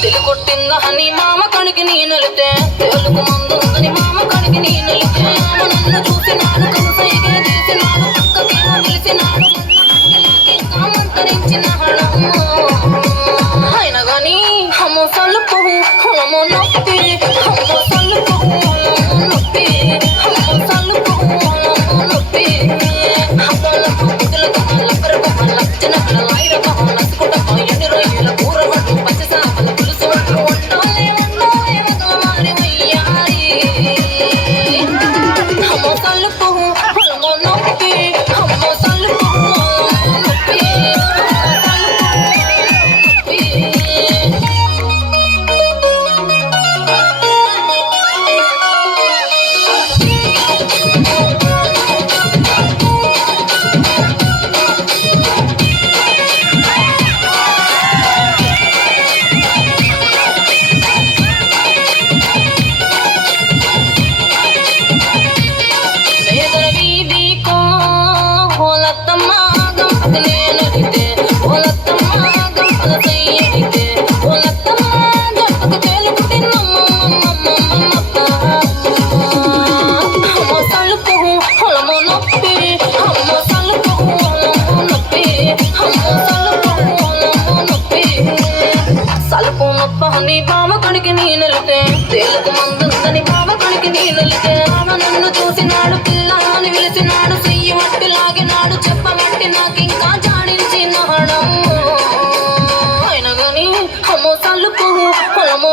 కొట్టిందా అని మామ కడికి నేనెలితే తెలుగు మందుందని మామ కడికి నేనెలితే మామ నన్ను చూసినాడు కనుసైగే తీసినాడు పక్కకేమో నిలిచినాడు నాకింకా మంతరించినాడు అయినా గాని అమ్మో సలుపు అమ్మో నొప్పి అమ్మో సలుపు అమ్మో నొప్పి అమ్మో సలుపు అమ్మో నొప్పి అమ్మో బుద్ధులకు లక్కరకు లచ్చిన లైరకు నచ్చుకుంటా ఎన్ని రోజుల కూర వడ్డు పచ్చి సాపల పులుసు వడ్డు వండాలి మరి వయ్యారి అమ్మో సలుపు అమ్మో నొప్పి అమ్మో సలుపు అమ్మో నొప్పి బావ కడికి నేనెలితే తేలకు మందుందని బావ కడికి నేనెలితే బావ నన్ను చూసినాడు పిల్ల అని పిలిచినాడు చెయ్యి వట్టి లాగినాడు చెప్పబట్టి నాకింకా జాడించినాడు అయినా గాని అమ్మో సలుపు పొలమో